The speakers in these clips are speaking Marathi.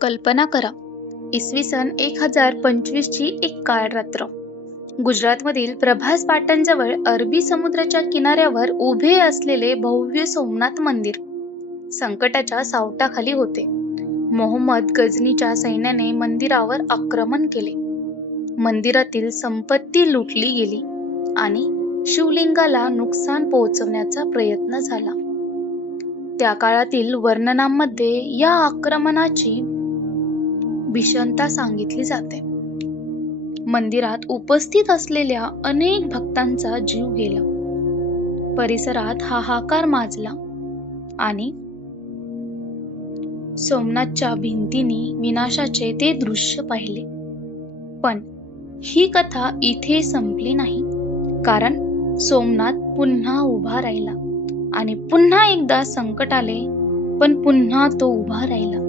कल्पना करा, इसवी सन 1025 ची एक काळ रात्र. गुजरातमधील प्रभास पाटणजवळ अरबी समुद्राच्या किनाऱ्यावर उभे असलेले भव्य सोमनाथ मंदिर संकटाच्या सावटाखाली होते. मोहम्मद गझनीच्या सैन्याने मंदिरावर आक्रमण केले. मंदिरातील संपत्ती लुटली गेली आणि शिवलिंगाला नुकसान पोहोचवण्याचा प्रयत्न झाला. त्या काळातील वर्णनांमध्ये या आक्रमणाची भीषणता सांगितली जाते. मंदिरात उपस्थित असलेल्या अनेक भक्तांचा जीव गेला. परिसरात हाहाकार माजला आणि सोमनाथच्या भिंतींनी विनाशाचे ते दृश्य पाहिले. पण ही कथा इथे संपली नाही, कारण सोमनाथ पुन्हा उभा राहिला आणि पुन्हा एकदा संकट आले, पण पुन्हा तो उभा राहिला.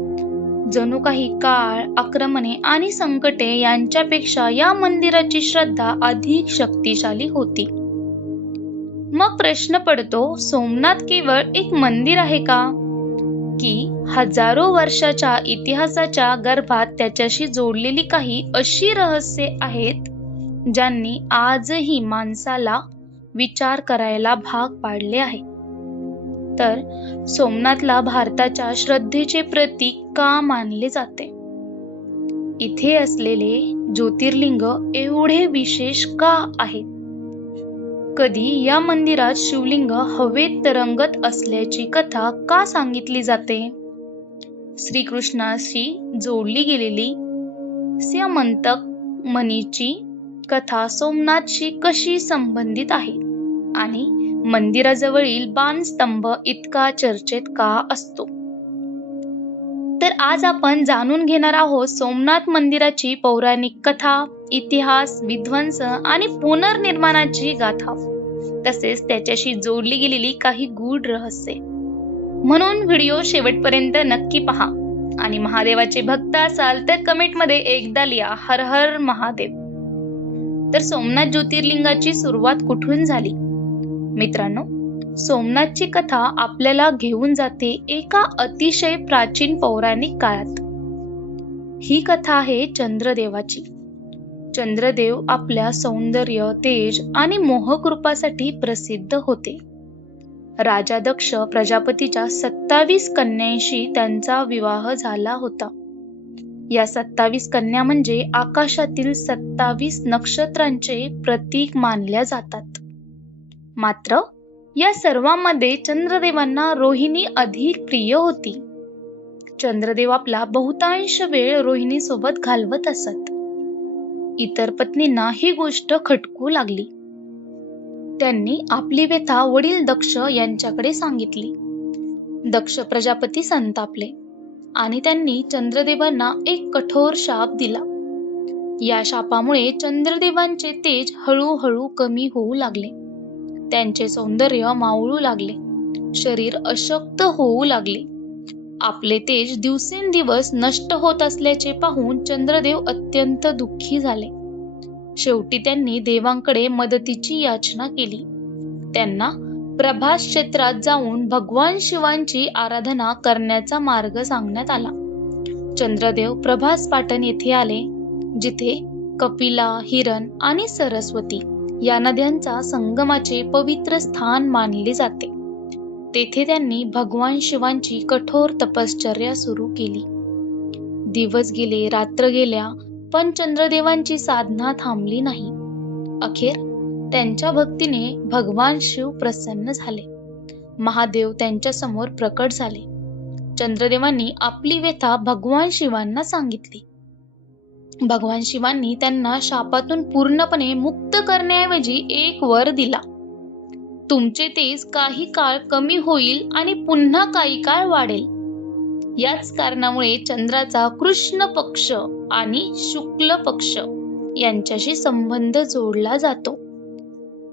जणू काही काळ, आक्रमणे आणि संकटे यांच्यापेक्षा या मंदिराची श्रद्धा अधिक शक्तिशाली होती. मग प्रश्न पडतो, सोमनाथ केवळ एक मंदिर आहे का, की हजारो वर्षाच्या इतिहासाच्या गर्भात त्याच्याशी जोडलेली काही अशी रहस्ये आहेत ज्यांनी आजही माणसाला विचार करायला भाग पाडले आहे? तर सोमनाथला भारताच्या श्रद्धेचे प्रतीक का मानले जाते? इथे असलेले ज्योतिर्लिंग एवढे विशेष का आहेत? कधी या मंदिरात शिवलिंग हवेत तरंगत असल्याची कथा का सांगितली जाते? श्रीकृष्णाशी जोडली गेलेली स्यमंतक मणीची कथा सोमनाथशी कशी संबंधित आहे आणि मंदिराजवळील बाणस्तंभ इतका चर्चेत का असतो? तर आज आपण जाणून घेणार आहोत सोमनाथ मंदिराची पौराणिक कथा, इतिहास, विध्वंस आणि पुनर्निर्माणाची गाथा, तसेच त्याच्याशी जोडली गेलेली काही गूढ रहस्ये. म्हणून व्हिडिओ शेवटपर्यंत नक्की पहा आणि महादेवाचे भक्त असाल तर कमेंटमध्ये एकदा लिहा हर हर महादेव. तर सोमनाथ ज्योतिर्लिंगाची सुरुवात कुठून झाली? मित्रांनो, सोमनाथची कथा आपल्याला घेऊन जाते एका अतिशय प्राचीन पौराणिक काळात. ही कथा आहे चंद्रदेवाची. चंद्रदेव आपल्या सौंदर्य, तेज आणि मोहकृपासाठी प्रसिद्ध होते. राजा दक्ष प्रजापतीच्या 27 कन्यांशी त्यांचा विवाह झाला होता. या 27 कन्या म्हणजे आकाशातील 27 नक्षत्रांचे प्रतीक मानल्या जातात. मात्र या सर्वांमध्ये चंद्रदेवांना रोहिणी अधिक प्रिय होती. चंद्रदेव आपला बहुतांश वेळ रोहिणी सोबत घालवत असत. इतर पत्नींना ही गोष्ट खटकू लागली. त्यांनी आपली व्यथा वडील दक्ष यांच्याकडे सांगितली. दक्ष प्रजापती संतापले आणि त्यांनी चंद्रदेवांना एक कठोर शाप दिला. या शापामुळे चंद्रदेवांचे तेज हळूहळू कमी होऊ लागले. त्यांचे सौंदर्य मावळू लागले. शरीर अशक्त होऊ लागले. आपले तेज दिवसेंदिवस नष्ट होत असल्याचे पाहून चंद्रदेव अत्यंत दुःखी झाले. शेवटी त्यांनी देवांकडे मदतीची याचना केली. त्यांना प्रभास क्षेत्रात जाऊन भगवान शिवांची आराधना करण्याचा मार्ग सांगण्यात आला. चंद्रदेव प्रभास पाटण येथे आले, जिथे कपिला, हिरण आणि सरस्वती या नद्यांचा संगमाचे पवित्र स्थान मानले जाते. तेथे त्यांनी भगवान शिवांची कठोर तपश्चर्या सुरू केली. दिवस गेले, रात्र गेल्या, पण चंद्रदेवांची साधना थांबली नाही. अखेर त्यांच्या भक्तीने भगवान शिव प्रसन्न झाले. महादेव त्यांच्या समोर प्रकट झाले. चंद्रदेवांनी आपली व्यथा भगवान शिवांना सांगितली. भगवान शिवांनी त्यांना शापातून पूर्णपणे मुक्त करण्याऐवजी एक वर दिला. तुमचे तेज काही काळ कमी होईल आणि पुन्हा काही काळ वाढेल. याच कारणामुळे चंद्राचा कृष्ण पक्ष आणि शुक्ल पक्ष यांच्याशी संबंध जोडला जातो.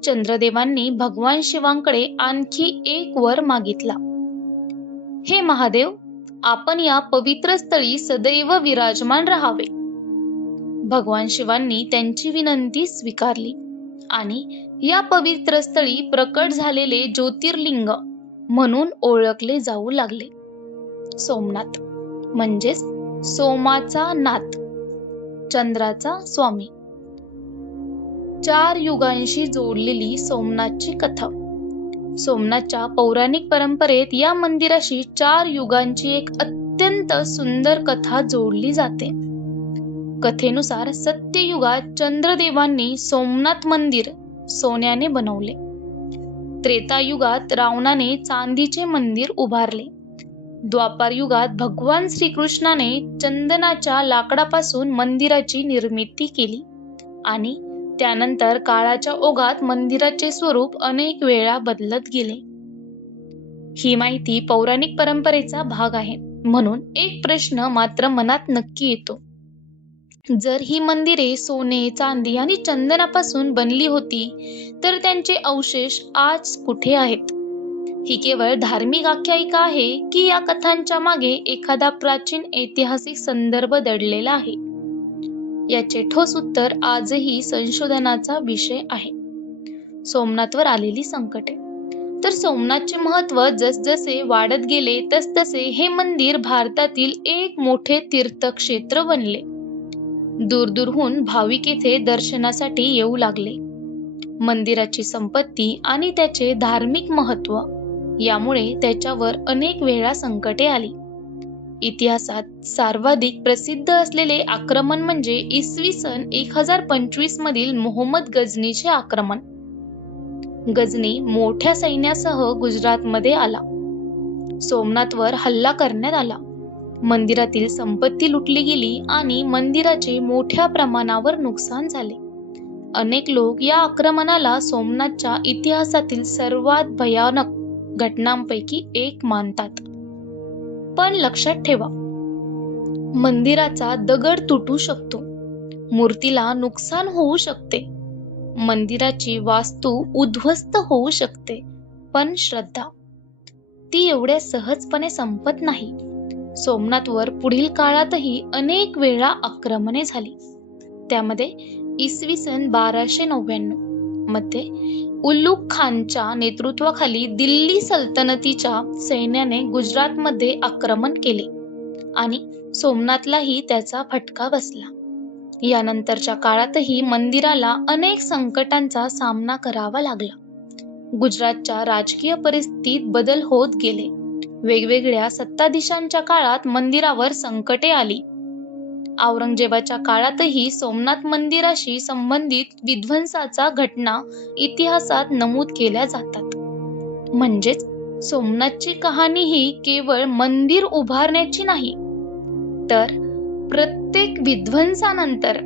चंद्रदेवांनी भगवान शिवांकडे आणखी एक वर मागितला. हे महादेव, आपण या पवित्र स्थळी सदैव विराजमान राहावे. भगवान शिवांनी त्यांची विनंती स्वीकारली आणि या पवित्र स्थळी प्रकट झालेले ज्योतिर्लिंग म्हणून ओळखले जाऊ लागले. सोमनाथ म्हणजेच सोमाचा नाथ, चंद्राचा स्वामी. 4 युगांशी जोडलेली सोमनाथची कथा. सोमनाथच्या पौराणिक परंपरेत या मंदिराशी 4 युगांची एक अत्यंत सुंदर कथा जोडली जाते. कथेनुसार सत्ययुगात चंद्रदेवांनी सोमनाथ मंदिर सोन्याने बनवले. त्रेतायुगात रावणाने चांदीचे मंदिर उभारले. द्वापार युगात भगवान श्रीकृष्णाने चंदनाच्या लाकडापासून मंदिराची निर्मिती केली आणि त्यानंतर काळाच्या ओघात मंदिराचे स्वरूप अनेक वेळा बदलत गेले. ही माहिती पौराणिक परंपरेचा भाग आहे. म्हणून एक प्रश्न मात्र मनात नक्की येतो. जर ही मंदिरे सोने, चांदी आणि चंदनापासून बनली होती, तर त्यांचे अवशेष आज कुठे आहेत? ही केवळ धार्मिक आख्यायिका आहे की या कथांच्या मागे एखादा प्राचीन ऐतिहासिक संदर्भ दडलेला आहे? याचे ठोस उत्तर आजही संशोधनाचा विषय आहे. सोमनाथवर आलेली संकटे. तर सोमनाथचे महत्त्व जसजसे वाढत गेले तसतसे हे मंदिर भारतातील एक मोठे तीर्थक्षेत्र बनले. दूरदूरहून भाविक येथे दर्शनासाठी येऊ लागले. मंदिराची संपत्ती आणि त्याचे धार्मिक महत्त्व यामुळे त्याच्यावर अनेक वेळा संकटे आली. इतिहासात सर्वाधिक प्रसिद्ध असलेले आक्रमण म्हणजे इसवी सन 1025 मधील मोहम्मद गझनीचे आक्रमण. गझनी मोठ्या सैन्यासह गुजरातमध्ये आला. सोमनाथवर हल्ला करण्यात आला. मंदिरातील संपत्ती लुटली गेली आणि मंदिराचे मोठ्या प्रमाणावर नुकसान झाले. अनेक लोक या आक्रमणाला सोमनाथच्या इतिहासातील सर्वात भयानक घटनांपैकी एक मानतात. पण लक्षात ठेवा, मंदिराचा दगड तुटू शकतो, मूर्तीला नुकसान होऊ शकते, मंदिराची वास्तू उद्ध्वस्त होऊ शकते, पण श्रद्धा ती एवढ्या सहजपणे संपत नाही. सोमनाथवर पुढील काळातही अनेक वेळा आक्रमणे झाली. त्यामध्ये इसवी सन 1299 मध्ये उल्लुघ खानच्या नेतृत्वाखाली दिल्ली सल्तनतीच्या सैन्याने गुजरातमध्ये आक्रमण केले आणि सोमनाथलाही त्याचा फटका बसला. यानंतरच्या काळातही मंदिराला अनेक संकटांचा सामना करावा लागला. गुजरातच्या राजकीय परिस्थितीत बदल होत गेले. वेगवेगळ्या सत्ताधीशांच्या काळात मंदिरावर संकटे आली. औरंगजेबाच्या काळातही सोमनाथ मंदिराशी संबंधित विध्वंसाचा घटना इतिहासात नमूद केल्या जातात. म्हणजेच सोमनाथची कहाणी ही केवळ मंदिर उभारण्याची नाही, तर प्रत्येक विध्वंसानंतर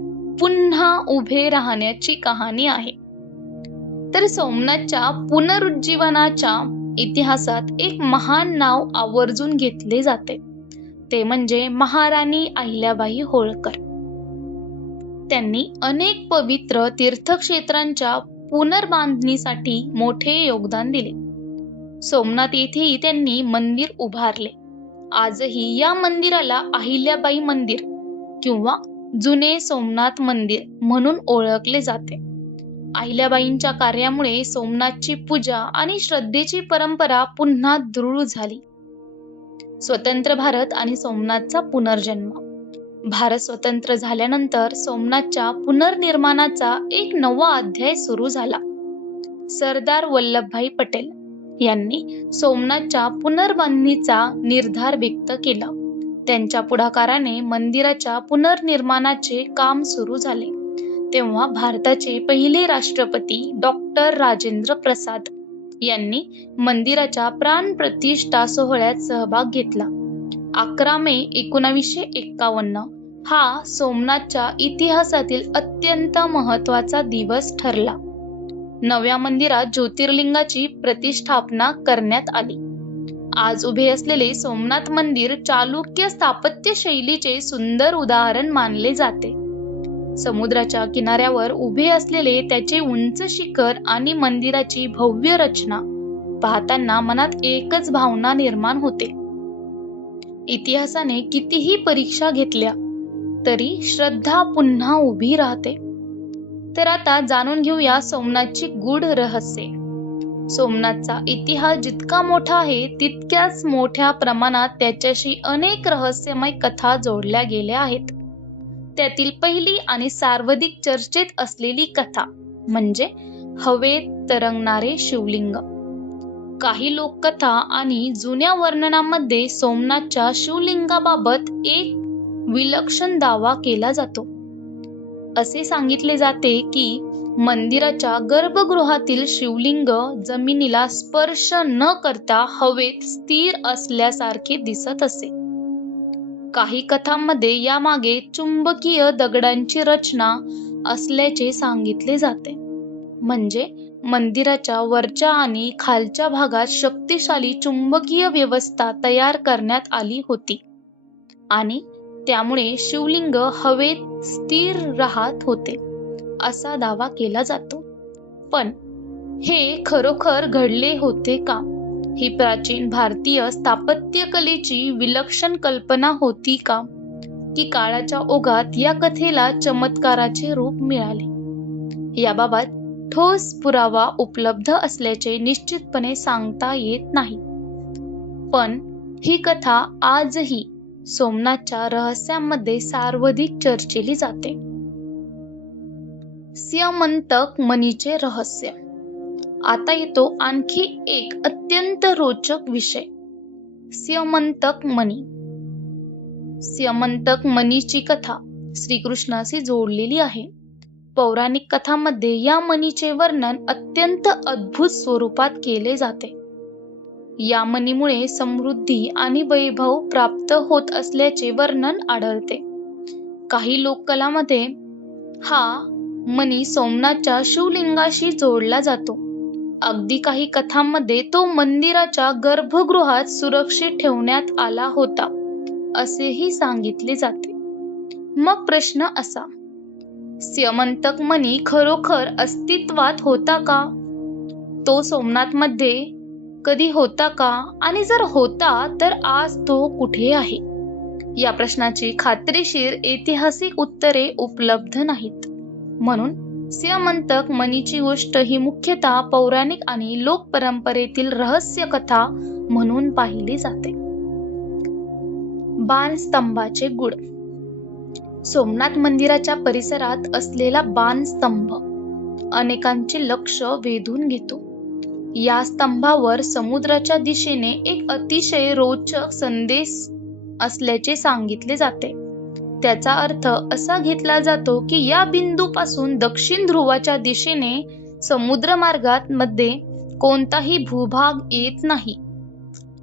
पुन्हा उभे राहण्याची कहाणी आहे. तर सोमनाथच्या पुनरुज्जीवनाच्या इतिहासात एक महान नाव आवर्जून घेतले जाते. ते म्हणजे महाराणी अहिल्याबाई होळकर. त्यांनी अनेक पवित्र तीर्थक्षेत्रांच्या पुनर्बांधणीसाठी मोठे योगदान दिले. सोमनाथ येथेही त्यांनी मंदिर उभारले. आजही या मंदिराला अहिल्याबाई मंदिर किंवा जुने सोमनाथ मंदिर म्हणून ओळखले जाते. अहिल्याबाईंच्या कार्यामुळे सोमनाथची पूजा आणि श्रद्धेची परंपरा पुन्हा दृढ झाली. स्वतंत्र भारत आणि सोमनाथचा पुनर्जन्म. भारत स्वतंत्र झाल्यानंतर सोमनाथच्या पुनर्निर्माणाचा एक नवा अध्याय सुरू झाला. सरदार वल्लभभाई पटेल यांनी सोमनाथच्या पुनर्बांधणीचा निर्धार व्यक्त केला. त्यांच्या पुढाकाराने मंदिराच्या पुनर्निर्माणाचे काम सुरू झाले. तेव्हा भारताचे पहिले राष्ट्रपती डॉक्टर राजेंद्र प्रसाद यांनी मंदिराच्या प्राणप्रतिष्ठा सोहळ्यात सहभाग घेतला. 11 मे 1951 हा सोमनाथच्या इतिहासातील अत्यंत महत्त्वाचा दिवस ठरला. नव्या मंदिरात ज्योतिर्लिंगाची प्रतिष्ठापना करण्यात आली. आज उभे असलेले सोमनाथ मंदिर चालुक्य स्थापत्य शैलीचे सुंदर उदाहरण मानले जाते. समुद्राच्या किनाऱ्यावर उभे असलेले त्याचे उंच शिखर आणि मंदिराची भव्य रचना पाहताना मनात एकच भावना निर्माण होते. इतिहासाने कितीही परीक्षा घेतल्या तरी श्रद्धा पुन्हा उभी राहते. तर आता जाणून घेऊया सोमनाथची गूढ रहस्ये. सोमनाथचा इतिहास जितका मोठा आहे तितक्याच मोठ्या प्रमाणात त्याच्याशी अनेक रहस्यमय कथा जोडल्या गेल्या आहेत. त्यातील पहिली आणि सर्वाधिक चर्चेत असलेली कथा म्हणजे हवेत तरंगणारे शिवलिंग. काही लोककथा आणि जुन्या वर्णनामध्ये सोमनाथच्या शिवलिंगाबाबत एक विलक्षण दावा केला जातो. असे सांगितले जाते की मंदिराच्या गर्भगृहातील शिवलिंग जमिनीला स्पर्श न करता हवेत स्थिर असल्यासारखे दिसत असे. काही कथांमध्ये यामागे चुंबकीय दगडांची रचना असल्याचे सांगितले जाते. म्हणजे मंदिराच्या वरच्या आणि खालच्या भागात शक्तिशाली चुंबकीय व्यवस्था तयार करण्यात आली होती आणि त्यामुळे शिवलिंग हवेत स्थिर राहत होते असा दावा केला जातो. पण हे खरोखर घडले होते का? ही प्राचीन भारतीय स्थापत्यकलेची विलक्षण कल्पना होती का? की काळाच्या ओघात या कथेला चमत्काराचे रूप मिळाले? याबाबत ठोस पुरावा उपलब्ध असल्याचे निश्चितपणे सांगता येत नाही. पण ही कथा आजही सोमनाथच्या रहस्यांमध्ये सर्वाधिक चर्चिली जाते. स्यमंतक मणीचे रहस्य. आता येतो आणखी एक अत्यंत रोचक विषय, स्यमंतक मणी. स्यमंतक मणीची कथा श्रीकृष्णाशी जोडलेली आहे. पौराणिक कथांमध्ये या मणीचे वर्णन अत्यंत अद्भुत स्वरूपात केले जाते. या मणीमुळे समृद्धी आणि वैभव प्राप्त होत असल्याचे वर्णन आढळते. काही लोककलामध्ये हा मणी सोमनाथच्या शिवलिंगाशी जोडला जातो. अगदी काही कथांमध्ये तो मंदिराच्या गर्भगृहात सुरक्षित ठेवण्यात आला होता असेही सांगितले जाते. मग प्रश्न असा, स्यमंतक मणी खरोखर अस्तित्वात होता का? तो सोमनाथमध्ये कधी होता का? आणि जर होता तर आज तो कुठे आहे? या प्रश्नाची खात्रीशीर ऐतिहासिक उत्तरे उपलब्ध नाहीत. म्हणून स्यमंतक मणीची गोष्ट ही मुख्यतः पौराणिक आणि लोकपरंपरेतील रहस्य कथा म्हणून पाहिली जाते. बाणस्तंभाचे गुढ. सोमनाथ मंदिराच्या परिसरात असलेला बाणस्तंभ अनेकांचे लक्ष वेधून घेतो. या स्तंभावर समुद्राच्या दिशेने एक अतिशय रोचक संदेश असल्याचे सांगितले जाते. त्याचा अर्थ असा घेतला जातो की या बिंदूपासून दक्षिण ध्रुवाच्या दिशेने समुद्र मार्गामध्ये कोणताही भूभाग येत नाही.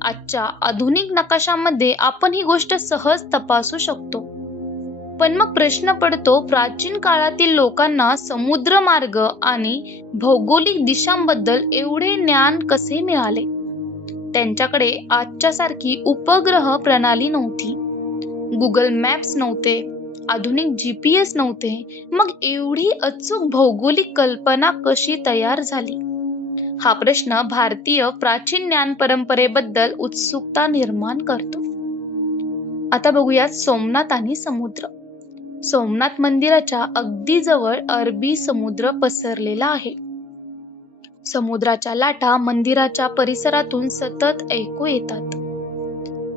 आजच्या आधुनिक नकाशामध्ये आपण ही गोष्ट सहज तपासू शकतो. पण मग प्रश्न पडतो, प्राचीन काळातील लोकांना समुद्र मार्ग आणि भौगोलिक दिशांबद्दल एवढे ज्ञान कसे मिळाले? त्यांच्याकडे आजच्या सारखी उपग्रह प्रणाली नव्हती, गुगल मॅप्स नव्हते, आधुनिक GPS नव्हते. मग एवढी अचूक भौगोलिक कल्पना कशी तयार झाली? हा प्रश्न भारतीय प्राचीन ज्ञान परंपरेबद्दल उत्सुकता निर्माण करतो. आता बघूयात सोमनाथ आणि समुद्र. सोमनाथ मंदिराच्या अगदी जवळ अरबी समुद्र पसरलेला आहे. समुद्राच्या लाटा मंदिराच्या परिसरातून सतत ऐकू येतात.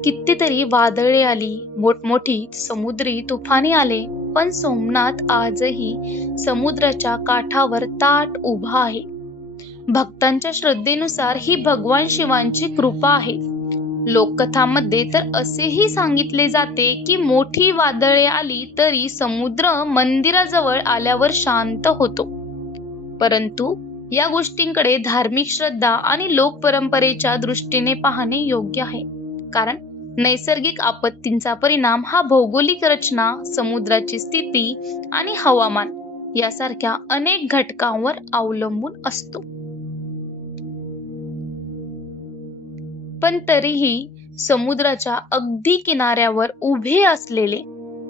कितीतरी वादळे आली, मोठमोठी समुद्री तुफाने आले, पण सोमनाथ आजही समुद्राच्या काठावर ताठ उभा आहे. भक्तांच्या श्रद्धेनुसार ही भगवान शिवांची कृपा आहे. लोककथांमध्ये तर असेही सांगितले जाते की मोठी वादळे आली तरी समुद्र मंदिराजवळ आल्यावर शांत होतो. परंतु या गोष्टींकडे धार्मिक श्रद्धा आणि लोकपरंपरेच्या दृष्टीने पाहणे योग्य आहे. कारण नैसर्गिक आपत्तींचा परिणाम हा भौगोलिक रचना, समुद्राची स्थिती आणि हवामान यासारख्या अनेक घटकांवर अवलंबून असतो. पण तरीही समुद्राच्या अगदी किनाऱ्यावर उभे असलेले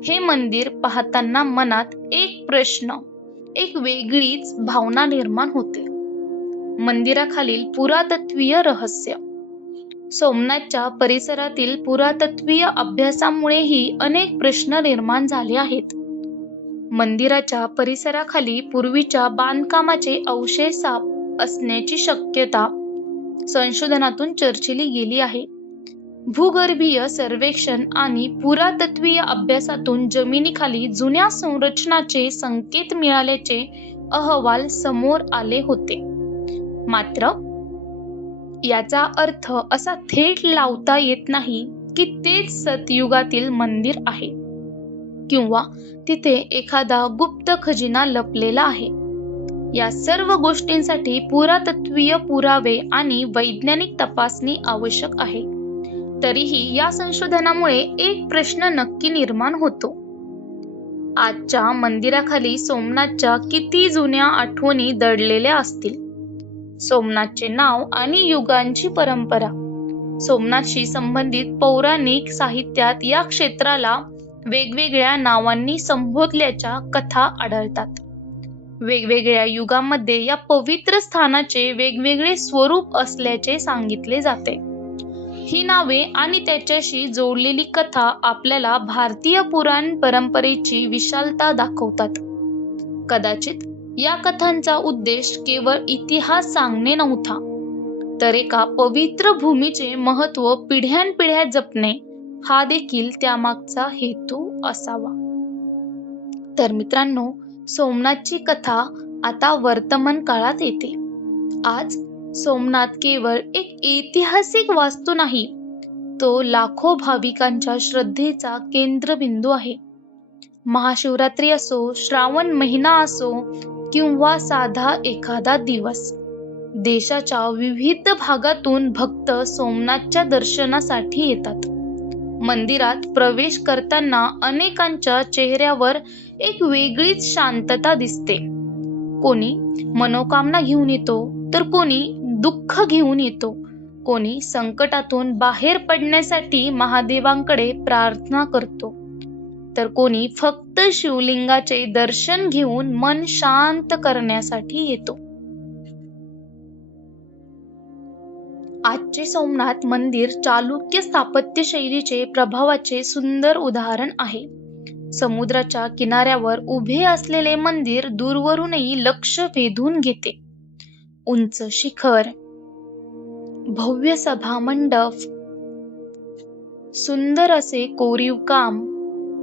हे मंदिर पाहताना मनात एक प्रश्न, एक वेगळीच भावना निर्माण होते. मंदिराखालील पुरातत्वीय रहस्य. सोमनाथच्या परिसरातील पुरातत्वीय अभ्यासामुळेही अनेक प्रश्न निर्माण झाले आहेत. मंदिराच्या परिसराखाली पूर्वीच्या बांधकामाचे अवशेष असण्याची शक्यता संशोधनातून चर्चिली गेली आहे. भूगर्भीय सर्वेक्षण आणि पुरातत्वीय अभ्यासातून जमिनीखाली जुन्या संरचनाचे संकेत मिळाल्याचे अहवाल समोर आले होते. मात्र याचा अर्थ असा थेट लावता येत नाही की तेच सतयुगातील मंदिर आहे किंवा तिथे एखादा गुप्त खजिना लपलेला आहे. या सर्व गोष्टींसाठी पुरातत्वीय पुरावे आणि वैज्ञानिक तपासणी आवश्यक आहे. तरीही या संशोधनामुळे एक प्रश्न नक्की निर्माण होतो. आजच्या मंदिराखाली सोमनाथच्या किती जुन्या आठवणी दडलेल्या असतील? सोमनाथचे नाव आणि युगांची परंपरा. सोमनाथशी संबंधित पौराणिक साहित्यात या क्षेत्राला वेगवेगळ्या नावांनी संबोधल्याच्या कथा आढळतात. वेगवेगळ्या युगांमध्ये या पवित्र स्थानाचे वेगवेगळे स्वरूप असल्याचे सांगितले जाते. ही नावे आणि त्याच्याशी जोडलेली कथा आपल्याला भारतीय पुराण परंपरेची विशालता दाखवतात. कदाचित या कथांचा उद्देश केवळ इतिहास सांगणे नव्हता, तर एका पवित्र भूमीचे महत्त्व पिढ्यानपिढ्या जपणे हा देखील त्यामागचा हेतू असावा. तर मित्रांनो, सोमनाथची कथा आता वर्तमान काळात येते. आज सोमनाथ केवळ एक ऐतिहासिक वास्तू नाही, तो लाखो भाविकांच्या श्रद्धेचा केंद्रबिंदू आहे. महाशिवरात्री असो, श्रावण महिना असो किंवा साधा एखादा दिवस, देशाच्या विविध भागातून भक्त सोमनाथच्या दर्शनासाठी येतात. मंदिरात प्रवेश करताना अनेकांच्या चेहऱ्यावर एक वेगळीच शांतता दिसते. कोणी मनोकामना घेऊन येतो, तर कोणी दुःख घेऊन येतो. कोणी संकटातून बाहेर पडण्यासाठी महादेवांकडे प्रार्थना करतो, तर कोणी फक्त शिवलिंगाचे दर्शन घेऊन मन शांत करण्यासाठी येतो. आजचे सोमनाथ मंदिर चालुक्य स्थापत्य शैलीचे प्रभावाचे सुंदर उदाहरण आहे. समुद्राच्या किनाऱ्यावर उभे असलेले मंदिर दूरवरूनही लक्ष वेधून घेते. उंच शिखर, भव्य सभा मंडप, सुंदर असे कोरीव काम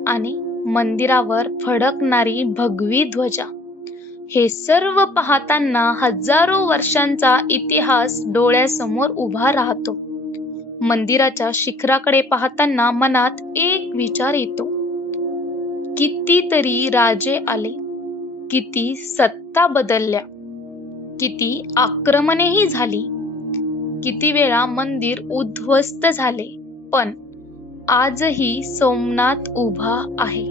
आणि मंदिरावर फडकणारी भगवी ध्वजा, हे सर्व पाहताना हजारो वर्षांचा इतिहास डोळ्यासमोर उभा राहतो. मंदिराच्या शिखराकडे पाहताना मनात एक विचार येतो. कितीतरी राजे आले, किती सत्ता बदलल्या, किती आक्रमणेही झाली, किती वेळा मंदिर उद्ध्वस्त झाले, पण आजही सोमनाथ उभा आहे.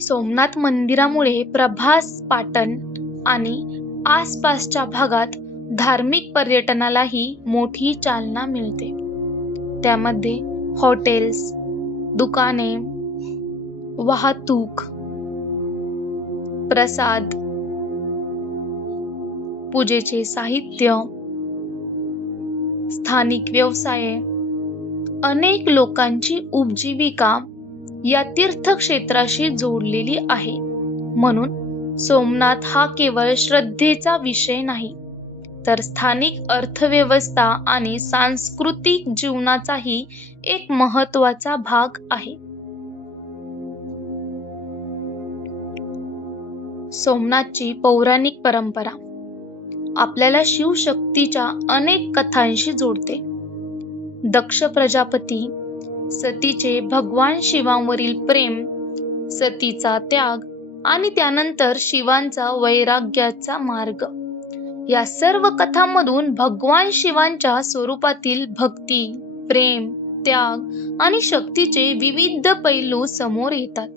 सोमनाथ मंदिरामुळे प्रभास पाटण आणि आसपासच्या भागात धार्मिक पर्यटनालाही मोठी चालना मिळते. त्यामध्ये हॉटेल्स, दुकाने, वाहतूक, प्रसाद, पूजेचे साहित्य, स्थानिक व्यवसाय, अनेक लोकांची उपजीविका या तीर्थक्षेत्राशी जोडलेली आहे. म्हणून सोमनाथ हा केवळ श्रद्धेचा विषय नाही, तर स्थानिक अर्थव्यवस्था आणि सांस्कृतिक जीवनाचाही एक महत्त्वाचा भाग आहे. सोमनाथची पौराणिक परंपरा आपल्याला शिवशक्तीच्या अनेक कथांशी जोडते. दक्ष प्रजापती, सतीचे भगवान शिवांवरील प्रेम, सतीचा त्याग आणि त्यानंतर शिवांचा वैराग्याचा मार्ग, या सर्व कथांमधून भगवान शिवांच्या स्वरूपातील भक्ती, प्रेम, त्याग आणि शक्तीचे विविध पैलू समोर येतात.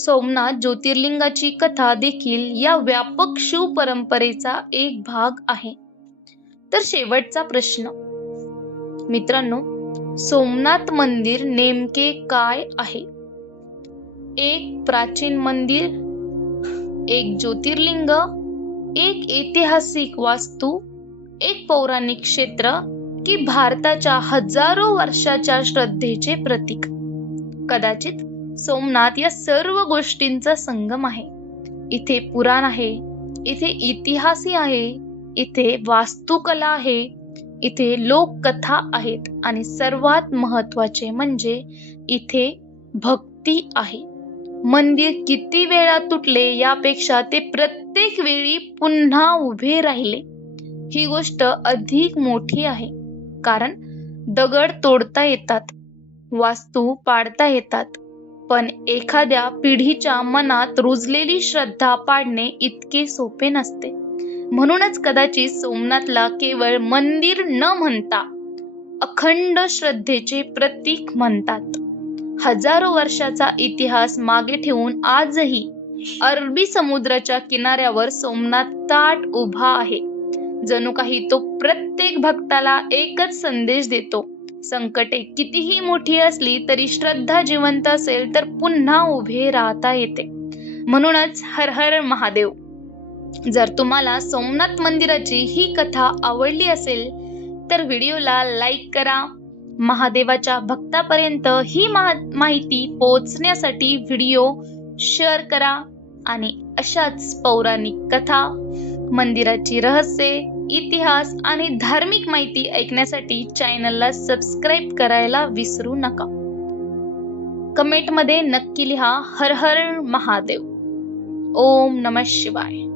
सोमनाथ ज्योतिर्लिंगाची कथा देखील या व्यापक शिव परंपरेचा एक भाग आहे. तर शेवटचा प्रश्न मित्रांनो, सोमनाथ मंदिर नेमके काय आहे? एक प्राचीन मंदिर, एक ज्योतिर्लिंग, एक ऐतिहासिक वास्तू, एक पौराणिक क्षेत्र, की भारताच्या हजारो वर्षाच्या श्रद्धेचे प्रतीक? कदाचित सोमनाथ या सर्व गोष्टींचा संगम आहे. इथे पुराण आहे, इथे इतिहासही आहे इथे वास्तुकला आहे, इथे लोककथा आहेत आणि सर्वात महत्वाचे म्हणजे इथे भक्ती आहे. मंदिर किती वेळा तुटले यापेक्षा ते प्रत्येक वेळी पुन्हा उभे राहिले ही गोष्ट अधिक मोठी आहे. कारण दगड तोडता येतात, वास्तू पाडता येतात, पण एखाद्या पिढीच्या मनात रुजलेली श्रद्धा पाडणे इतके सोपे नसते. म्हणूनच कदाचित सोमनाथला केवळ मंदिर न म्हणता अखंड श्रद्धेचे प्रतीक म्हणतात. हजारो वर्षाचा इतिहास मागे ठेवून आजही अरबी समुद्राच्या किनाऱ्यावर सोमनाथ ताठ उभा आहे. जणू काही तो प्रत्येक भक्ताला एकच संदेश देतो, संकटे कितीही मोठी असली तरी श्रद्धा जिवंत असेल तर पुन्हा उभे राहता येते. म्हणूनच हर हर महादेव. जर तुम्हाला सोमनाथ मंदिराची ही कथा आवडली असेल तर व्हिडिओला लाईक करा. महादेवाच्या भक्तापर्यंत ही माहिती पोहोचण्यासाठी व्हिडिओ शेअर करा आणि अशाच पौराणिक कथा, मंदिराची रहस्ये, इतिहास आणि धार्मिक माहिती ऐकण्यासाठी चॅनलला सबस्क्राईब करायला विसरू नका. कमेंटमध्ये नक्की लिहा हर हर महादेव. ओम नमः शिवाय.